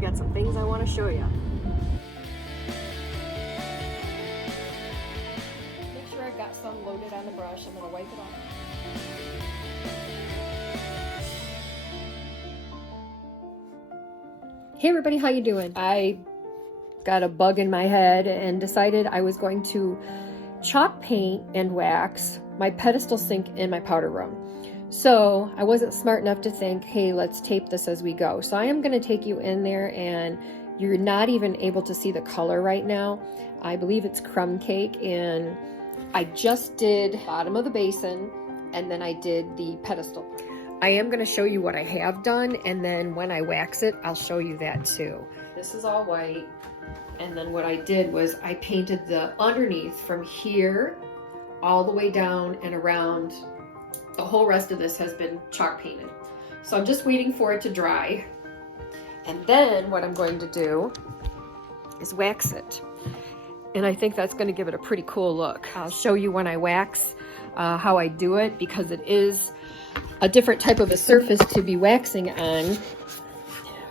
I got some things I want to show you. Make sure I've got some loaded on the brush. I'm going to wipe it off. Hey everybody, how you doing? I got a bug in my head and decided I was going to chalk paint and wax my pedestal sink in my powder room. So I wasn't smart enough to think, hey, let's tape this as we go. So I am going to take you in there, and you're not even able to see the color right now. I believe it's crumb cake, and I just did bottom of the basin, and then I did the pedestal. I am going to show you what I have done, and then when I wax it, I'll show you that too. This is all white, and then what I did was I painted the underneath from here all the way down and around. The whole rest of this has been chalk painted. So I'm just waiting for it to dry. And then what I'm going to do is wax it. And I think that's going to give it a pretty cool look. I'll show you when I wax how I do it, because it is a different type of a surface to be waxing on.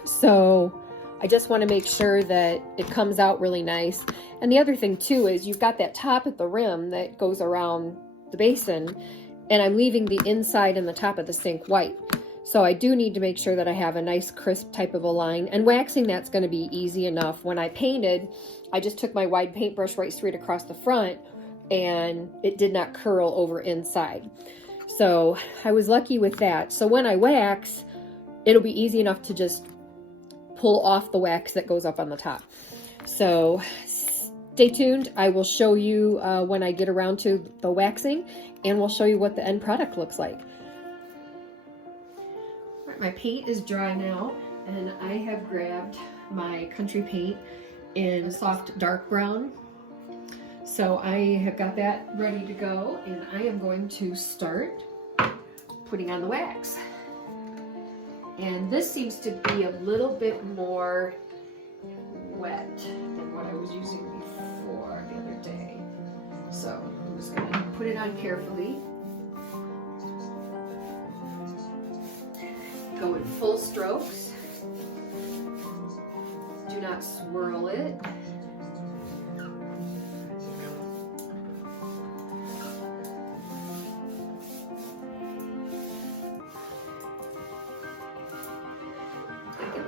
So I just want to make sure that it comes out really nice. And the other thing too is you've got that top at the rim that goes around the basin, and I'm leaving the inside and the top of the sink white. So I do need to make sure that I have a nice crisp type of a line, and waxing that's going to be easy enough. When I painted, I just took my wide paintbrush right straight across the front, and it did not curl over inside. So I was lucky with that. So when I wax, it'll be easy enough to just pull off the wax that goes up on the top. So stay tuned. I will show you when I get around to the waxing, and we'll show you what the end product looks like. All right, my paint is dry now, and I have grabbed my country paint in a soft dark brown. So I have got that ready to go, and I am going to start putting on the wax. And this seems to be a little bit more wet than what I was using before the other day. So I'm just going to put it on carefully. Go in full strokes. Do not swirl it.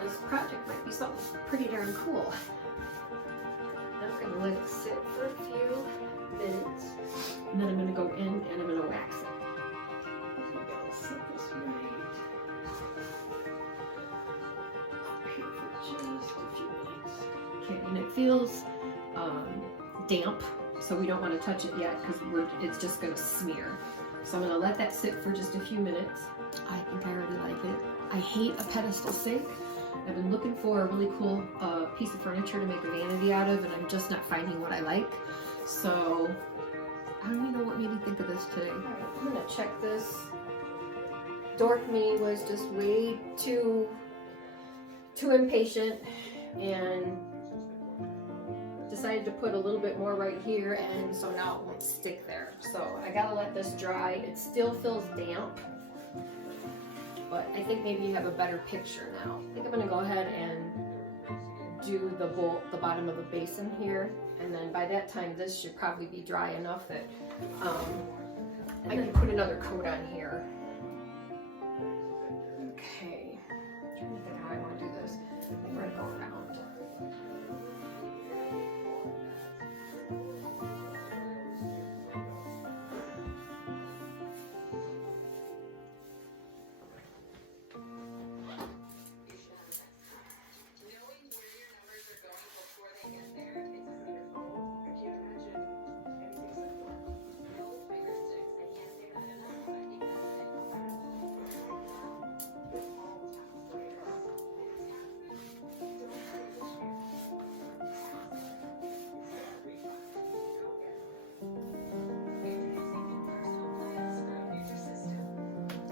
This project might be something pretty darn cool. I'm going to let it sit for a few minutes, and then I'm going to go in and I'm going to wax it. Set this right up here for just a few minutes. Okay, and it feels damp, so we don't want to touch it yet because it's just going to smear. So I'm going to let that sit for just a few minutes. I think I already like it. I hate a pedestal sink. I've been looking for a really cool piece of furniture to make a vanity out of, and I'm just not finding what I like. So I don't even know what made me think of this today. All right, I'm gonna check this. Dork me was just way too impatient and decided to put a little bit more right here, and so now it won't stick there. So I gotta let this dry. It still feels damp, but I think maybe you have a better picture now. I think I'm gonna go ahead and do the bottom of the basin here, and then by that time this should probably be dry enough that I can put another coat on here. Okay, I'm trying to think how I want to do this. I think we're gonna go around.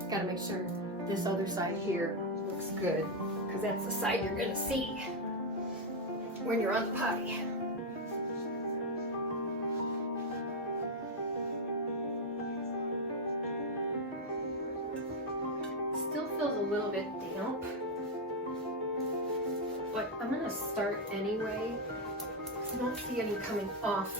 Got to make sure this other side here looks good, because that's the side you're going to see when you're on the potty. Still feels a little bit damp. But I'm gonna start anyway, because I don't see any coming off.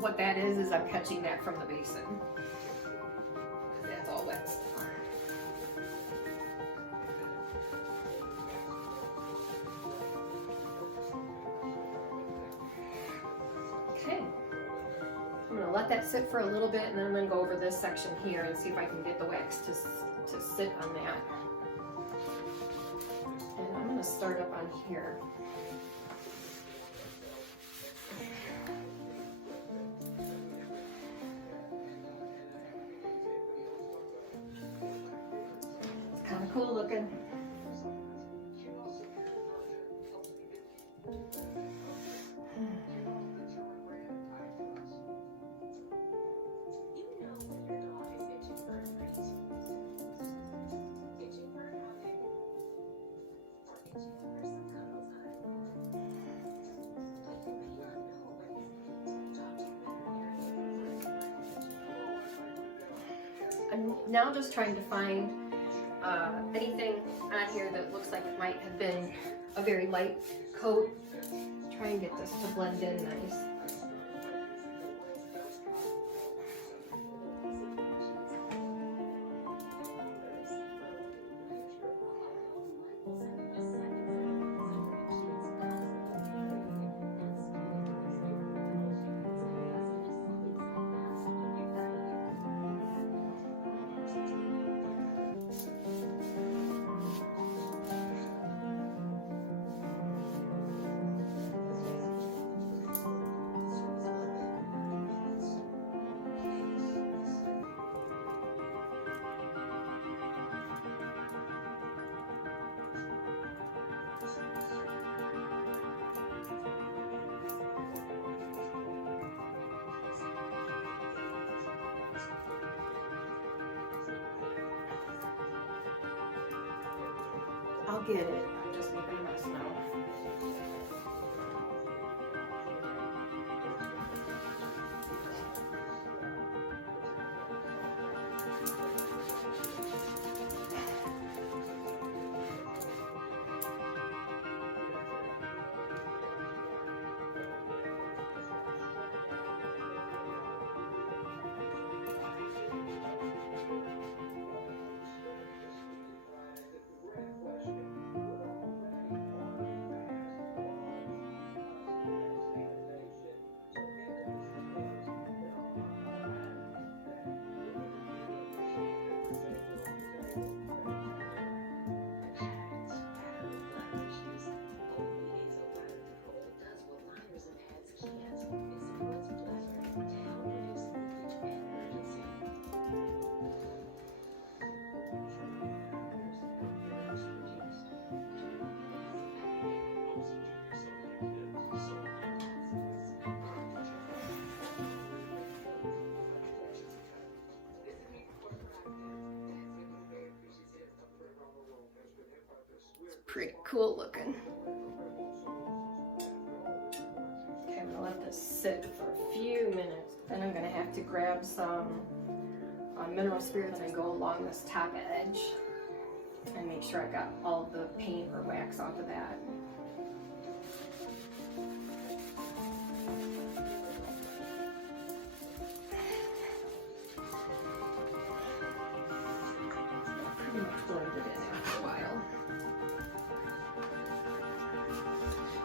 What that is I'm catching that from the basin. That's all wet. Okay. I'm gonna let that sit for a little bit, and then I'm gonna go over this section here and see if I can get the wax to sit on that. And I'm gonna start up on here. It's kind of cool looking. I'm now just trying to find anything on here that looks like it might have been a very light coat. Try and get this to blend in nice. I'll get it. I'm just making a mess now. Pretty cool looking. Okay, I'm gonna let this sit for a few minutes. Then I'm gonna have to grab some mineral spirits and go along this top edge and make sure I got all of the paint or wax off of that. Pretty much blended in after a while.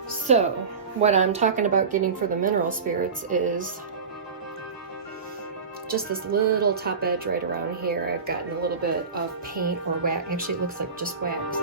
So, what I'm talking about getting for the mineral spirits is just this little top edge right around here. I've gotten a little bit of paint or wax. Actually, it looks like just wax.